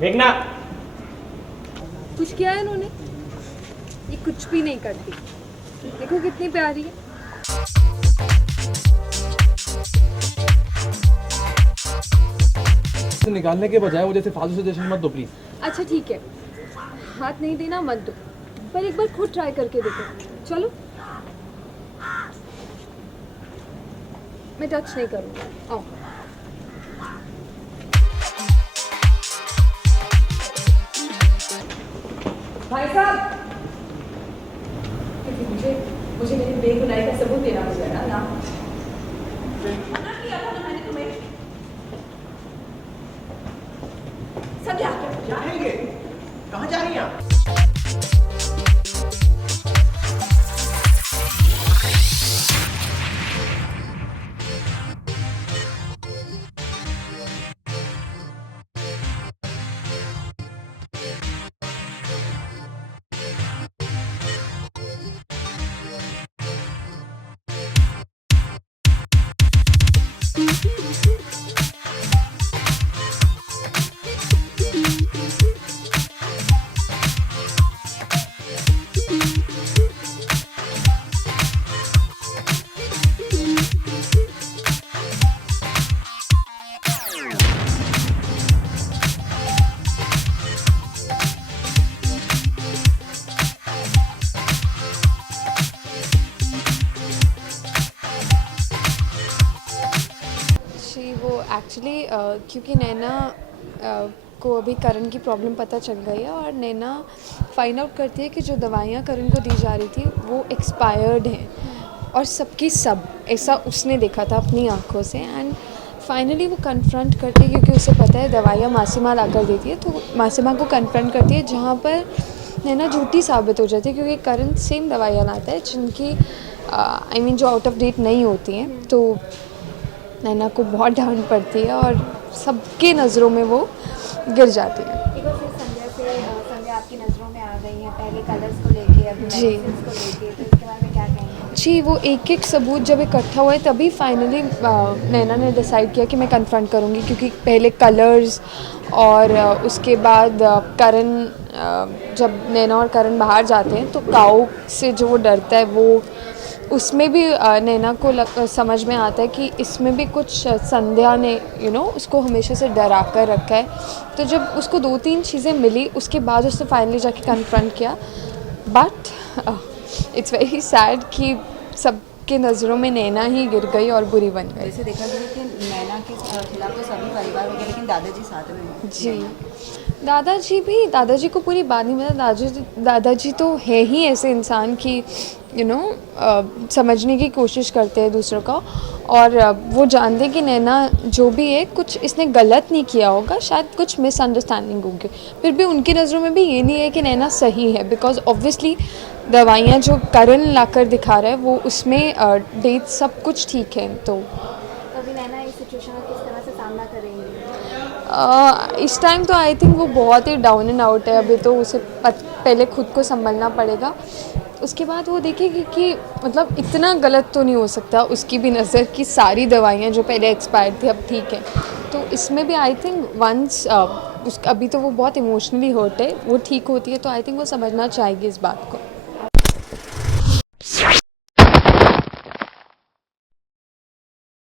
देखना। कुछ किया है इन्होंने? ये कुछ भी नहीं करती। देखो कितनी प्यारी है। निकालने के बजाय वो जैसे फालतू सजेशन मत दो प्लीज। अच्छा ठीक है, हाथ नहीं देना मत दो, पर एक बार खुद ट्राई करके देखो। चलो, मैं टच नहीं करूँगा। आओ। भाई साहब, मुझे मुझे मेरी बेगुनाही का सबूत देना मुझे ना। मना किया था ना मैंने तुम्हें। संध्या जाएंगे कहाँ जा रही हैं आप? वो एक्चुअली क्योंकि नैना को अभी करण की प्रॉब्लम पता चल गई है और नैना फाइंड आउट करती है कि जो दवाइयाँ करण को दी जा रही थी वो एक्सपायर्ड हैं और सबकी सब ऐसा उसने देखा था अपनी आँखों से। एंड फाइनली वो कन्फ्रंट करती है क्योंकि उसे पता है दवाइयाँ मासीमा ला कर देती है, तो मासीमा को कन्फ्रंट करती है जहाँ पर नैना झूठी साबित हो जाती है क्योंकि करण सेम दवाइयाँ लाता है जिनकी आई मीन जो आउट ऑफ डेट नहीं होती हैं। तो नैना को बहुत डांट पड़ती है और सबके नज़रों में वो गिर जाती है। एक बार फिर संध्या आपकी नज़रों में आ गई हैं, पहले कलर्स को लेके, अभी जी। मेडिसिन्स को लेके, तो इसके बारे में क्या कहेंगे? जी, वो एक एक सबूत जब इकट्ठा हुआ है तभी फाइनली नैना ने डिसाइड किया कि मैं कन्फ्रंट करूँगी क्योंकि पहले कलर्स और उसके बाद करण, जब नैना और करण बाहर जाते हैं तो काऊ से जो वो डरता है वो उसमें भी नैना को समझ में आता है कि इसमें भी कुछ संध्या ने उसको हमेशा से डरा कर रखा है। तो जब उसको 2-3 चीज़ें मिली उसके बाद उसने फाइनली जाके कन्फ्रंट किया। बट इट्स वेरी सैड कि सबके नज़रों में नैना ही गिर गई और बुरी बन गई। जैसे देखा गया कि नैना के खिलाफ तो सभी परिवार वगैरह, लेकिन दादाजी साथ में हैं। जी, दादाजी को पूरी बात नहीं पता। दादाजी तो है ही ऐसे इंसान कि समझने की कोशिश करते हैं दूसरों का, और वो जानते कि नैना जो भी है कुछ इसने गलत नहीं किया होगा, शायद कुछ मिसअंडरस्टैंडिंग होगी। फिर भी उनकी नज़रों में भी ये नहीं है कि नैना सही है, बिकॉज ऑब्वियसली दवाइयाँ जो करण लाकर दिखा रहा है वो उसमें डेट सब कुछ ठीक है। तो अभी नैना इस सिचुएशन का किस तरह से सामना करेंगी? इस टाइम तो आई थिंक वो बहुत ही डाउन एंड आउट है। अभी तो उसे पहले खुद को संभलना पड़ेगा, उसके बाद वो देखेगी कि मतलब इतना गलत तो नहीं हो सकता उसकी भी नज़र कि सारी दवाइयाँ जो पहले एक्सपायर्ड थी अब ठीक है। तो इसमें भी आई थिंक वंस अभी तो वो बहुत इमोशनली हर्ट है, वो ठीक होती है तो आई थिंक वो समझना चाहेगी इस बात को।